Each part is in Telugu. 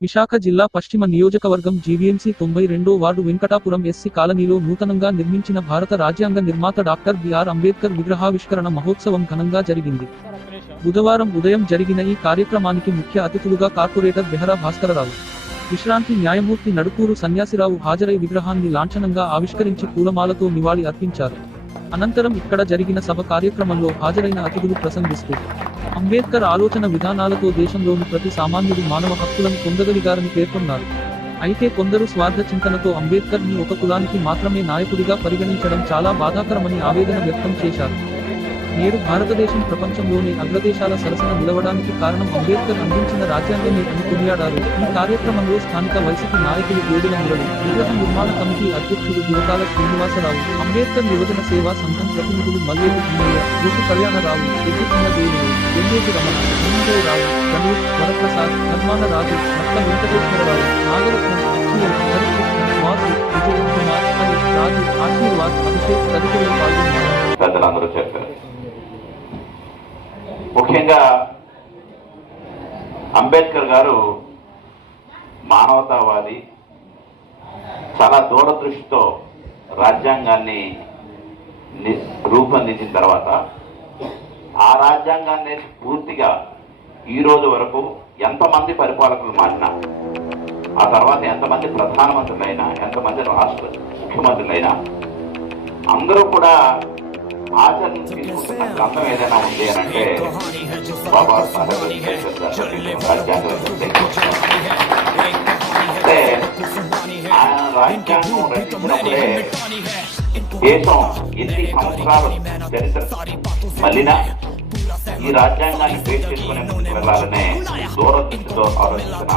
విశాఖ జిల్లా పశ్చిమ నియోజకవర్గం జీవీఎంసీ తొంభై రెండో వార్డు వెంకటాపురం ఎస్సీ కాలనీలో నూతనంగా నిర్మించిన భారత రాజ్యాంగ నిర్మాత డాక్టర్ బిఆర్ అంబేద్కర్ విగ్రహావిష్కరణ మహోత్సవం ఘనంగా జరిగింది. బుధవారం ఉదయం జరిగిన ఈ కార్యక్రమానికి ముఖ్య అతిథులుగా కార్పొరేటర్ బెహరా భాస్కరరావు విశ్రాంతి న్యాయమూర్తి నడుకూరు సన్యాసిరావు హాజరై విగ్రహాన్ని లాంఛనంగా ఆవిష్కరించి పూలమాలతో నివాళి అర్పించారు. అనంతరం ఇక్కడ జరిగిన సభ కార్యక్రమంలో హాజరైన అతిథులు ప్రసంగిస్తూ అంబేద్కర్ ఆలోచన విధానాలతో దేశంలోని ప్రతి సామాన్యుడు మానవ హక్కులను పొందగలిగారని పేర్కొన్నారు. అయితే కొందరు స్వార్థ చింతనతో అంబేద్కర్ని ఒక కులానికి మాత్రమే నాయకుడిగా పరిగణించడం చాలా బాధాకరమని ఆవేదన వ్యక్తం చేశారు. నేడు భారతదేశం ప్రపంచంలోని అగ్రదేశాల సరసన నిలవడానికి కారణం అంబేద్కర్ అందించిన రాజ్యాంగమే అని కొనియాడారు. ఈ కార్యక్రమంలో స్థానిక వైసీపీ నాయకులు వేడుల మురళి విగ్రహ నిర్మాణ కమిటీ అధ్యక్షుడు యువకాల శ్రీనివాసరావు అంబేద్కర్ యువజన సేవా సంఘం ప్రతినిధులు మల్లేటి భీమయ్య రుతు కళ్యాణరావు ఎద్దుకున్న దేవుడు ఎల్లేటి రమణ భీమదేవ్ రావు గణేష్ వరప్రసాద్ నిర్మాణ రాజు నక్క వెంకటేశ్వరరావు నాగరత్నం అక్షయ్ హరికృష్ణ వాసు విజయ్ కుమార్ హరి రాజు ఆశీర్వాద్ అభిషేక్ తదితరులు పాల్గొన్నారు. ప్రజలందరూ చెప్పారు ముఖ్యంగా అంబేద్కర్ గారు మానవతావాది చాలా దూరదృష్టితో రాజ్యాంగాన్ని ని- రూపొందించిన తర్వాత ఆ రాజ్యాంగాన్ని పూర్తిగా ఈ రోజు వరకు ఎంతమంది పరిపాలకులు మారినా ఆ తర్వాత ఎంతమంది ప్రధానమంత్రులైనా ఎంతమంది రాష్ట్ర ముఖ్యమంత్రులైనా అందరూ కూడా ఆచరణ తీసుకుంటున్న గ్రంథం ఏదైనా ఉంది అని అంటే బాబా సాహెబ్ అంబేద్కర్ గారు రచించిన రాజ్యాంగం అంటే ఆయన రాజ్యాంగం రచించినప్పుడే దేశం ఎన్ని సంవత్సరాలు చరిత్ర మళ్ళీనా ఈ రాజ్యాంగాన్ని బేస్ చేసుకునే ముందుకు వెళ్ళాలనే దూరదృష్టితో ఆలోచించిన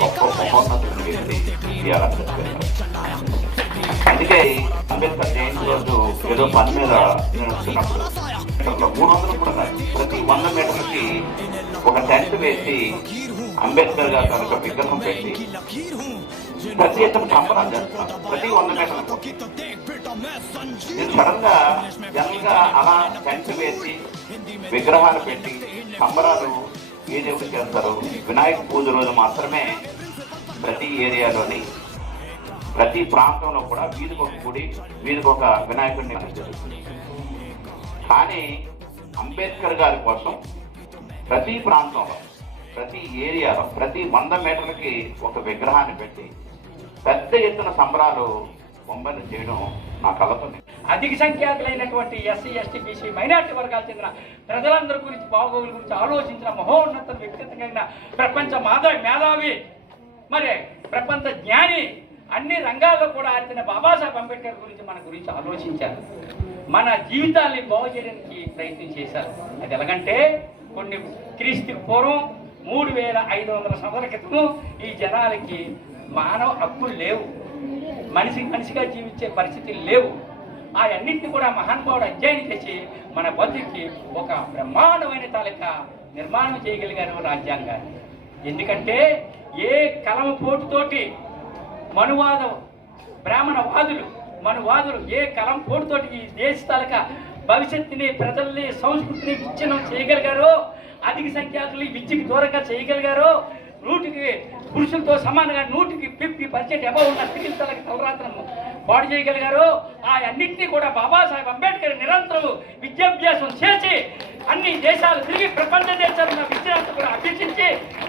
గొప్ప మహోన్నతుల వ్యక్తి బిఆర్ అంబేద్కర్ గారు. అందుకే అంబేద్కర్ జయంతి రోజు ఏదో పని మీద నేను వస్తున్నప్పుడు మూడు వందలు కూడా కాదు ప్రతి వంద మీటర్లకి ఒక టెంట్ వేసి అంబేద్కర్ గారు తనకు విగ్రహం పెట్టి ప్రతి ఇతను సంబరాలు చేస్తున్నాం ప్రతి వంద మీటర్లకు. నేను సడన్గా జనరల్గా అలా టెంట్ వేసి విగ్రహాలు పెట్టి సంబరాలు ఏ దేవుడు చేస్తారు వినాయక పూజ రోజు మాత్రమే ప్రతి ఏరియాలోని ప్రతి ప్రాంతంలో కూడా వీధికి ఒక గుడి వీధికి ఒక వినాయకుడిని మనకు జరుగుతుంది. కానీ అంబేద్కర్ గారి కోసం ప్రతి ప్రాంతంలో ప్రతి ఏరియాలో ప్రతి వంద మీటర్లకి ఒక విగ్రహాన్ని పెట్టి పెద్ద ఎత్తున సంబరాలు బొమ్మలు చేయడం నా కళ్ళతో అధిక సంఖ్యాకులైనటువంటి ఎస్సీ ఎస్టీ బీసీ మైనార్టీ వర్గాలు చెందిన ప్రజలందరి గురించి బాగోగుల గురించి ఆలోచించిన మహోన్నత వ్యక్తిత్వం కలిగిన ప్రపంచ మాధవి మేధావి మరి ప్రపంచ జ్ఞాని అన్ని రంగాల్లో కూడా ఆర్చిన బాబాసాహెబ్ అంబేద్కర్ గురించి మన గురించి ఆలోచించారు. మన జీవితాల్ని బాగు చేయడానికి ప్రయత్నం చేశారు. అది ఎలాగంటే కొన్ని క్రీస్తు పూర్వం మూడు వేల ఐదు వందల సంవత్సరాల క్రితము ఈ జనాలకి మానవ హక్కులు లేవు. మనిషి మనిషిగా జీవించే పరిస్థితులు లేవు. ఆ అన్నింటిని కూడా మహానుభావుడు అధ్యయనం చేసి మన బతుకి ఒక బ్రహ్మాండమైన తాలూకా నిర్మాణం చేయగలిగారు రాజ్యాంగాన్ని. ఎందుకంటే ఏ కలమ పోటుతోటి మనువాద బ్రాహ్మణ వాదులు మనువాదులు ఏ కలం పోటుతోటి ఈ దేశ తలక భవిష్యత్తుని ప్రజల్ని సంస్కృతిని విచ్ఛిన్నం చేయగలిగారో అధిక సంఖ్యాకులు ఈ విద్యకి దూరంగా చేయగలిగారో నూటికి పురుషులతో సమానంగా నూటికి ఫిఫ్టీ పర్సెంట్ అబౌవ్ ఉన్న స్త్రీల తలకి తలరాత్రము పాడు చేయగలిగారో ఆ అన్నింటినీ కూడా బాబాసాహెబ్ అంబేద్కర్ నిరంతరం విద్యాభ్యాసం చేసి అన్ని దేశాలు తిరిగి ప్రపంచ దేశాలు విద్యార్థులు కూడా అభ్యసించి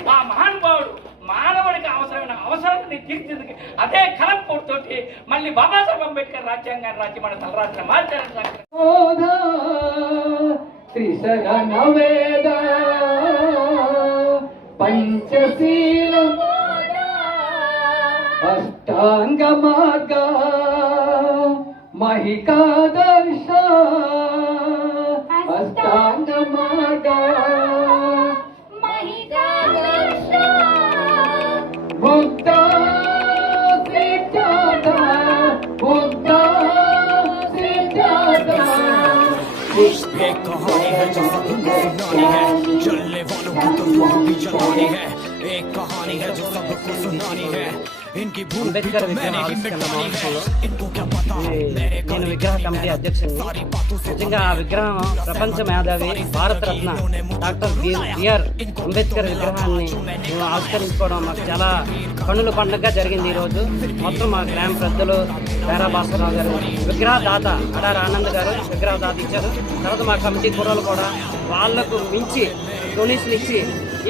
ఆ మహానుభావుడు మానవుడికి అవసరమైన అవసరాన్ని తీర్చింది అదే కలంపోటుతోటి మళ్ళీ బాబాసాహెబ్ అంబేద్కర్ రాజ్యాంగాన్ని రాజ్యం మన తలరాత్రి మార్చారు పంచశీలం అష్టాంగ మార్గ మహికాదర్శ कहानी है जो सबको सुनानी है। चलने वालों को तो भी जलानी है। एक कहानी है जो सबको सुनानी है। ఇన్కి అంబేద్కర్ విగ్రహం నేను విగ్రహ కమిటీ అధ్యక్షుని నిజంగా ఆ విగ్రహం ప్రపంచ మేధావి భారతరత్న డాక్టర్ బిఆర్ అంబేద్కర్ విగ్రహాన్ని మేము ఆవిష్కరించుకోవడం మాకు చాలా కన్నుల పండుగ జరిగింది ఈరోజు మొత్తం మా గ్రామ పెద్దలు పేరా భాస్కరరావు గారు విగ్రహదాత అడార్ ఆనంద్ గారు విగ్రహదాత ఇచ్చారు. తర్వాత మా కమిటీ కూరలు కూడా వాళ్ళకు మించి డొనేషన్ ఇచ్చి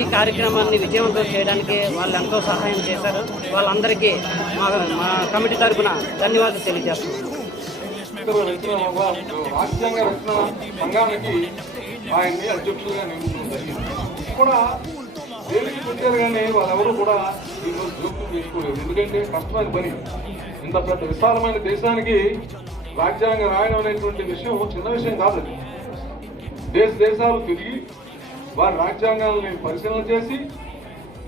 ఈ కార్యక్రమాన్ని విజయవంతం చేయడానికి వాళ్ళు ఎంతో సహాయం చేశారు. వాళ్ళందరికీ మా మా కమిటీ తరఫున ధన్యవాదాలు తెలియజేస్తున్నాను. అంబేద్కర్ రచన రాజ్యాంగ రక్షణ సంఘానికి ఆయన్ని అధ్యక్షులుగా నియమించడం జరిగింది కూడా దేనికి పెట్టారు కానీ వాళ్ళెవరూ కూడా దీనిలో జోక్యం చేసుకోలేదు. ఎందుకంటే కష్టమైన పని. ఇంత పెద్ద విశాలమైన దేశానికి రాజ్యాంగం రాయడం అనేటువంటి విషయం చిన్న విషయం కాదు దేశ దేశాలు తిరిగి వారి రాజ్యాంగాలని పరిశీలన చేసి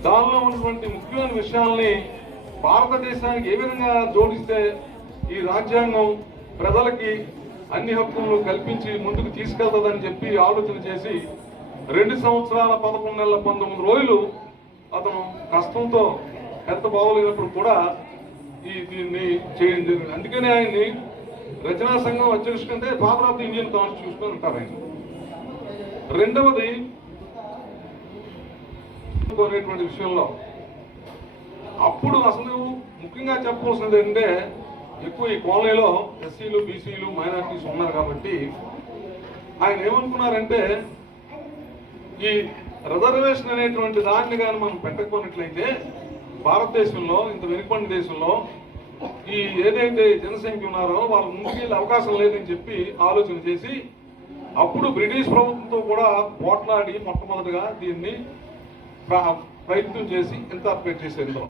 దానిలో ఉన్నటువంటి ముఖ్యమైన విషయాల్ని భారతదేశానికి ఏ విధంగా జోడిస్తే ఈ రాజ్యాంగం ప్రజలకి అన్ని హక్కులను కల్పించి ముందుకు తీసుకెళ్తుందని చెప్పి ఆలోచన చేసి రెండు సంవత్సరాల పదకొండు నెలల పంతొమ్మిది రోజులు అతను కష్టంతో పెద్ద బాగోలేనప్పుడు కూడా ఈ దీన్ని చేయడం జరిగింది. అందుకనే ఆయన్ని రచనా సంఘం అధ్యక్షుడు కంటే father of the Indian constitution అంటారు ఆయన. రెండవది అనేటువంటి విషయంలో అప్పుడు అసలు ముఖ్యంగా చెప్పవలసినది ఏంటంటే ఎక్కువ ఈ కాలనీలో ఎస్సీలు బీసీలు మైనారిటీస్ ఉన్నారు కాబట్టి ఆయన ఏమనుకున్నారంటే ఈ రిజర్వేషన్ అనేటువంటి దాన్ని కానీ మనం పెట్టకపోయినట్లయితే భారతదేశంలో ఇంత వెనుకబడిన దేశంలో ఈ ఏదైతే జనసంఖ్య ఉన్నారో వాళ్ళు ముందుకు వెళ్ళే అవకాశం లేదని చెప్పి ఆలోచన చేసి అప్పుడు బ్రిటిష్ ప్రభుత్వంతో కూడా పోట్లాడి మొట్టమొదటిగా దీన్ని ప్రయత్నం చేసి ఎంత ఇంటర్ప్రిట్ చేసేందుకు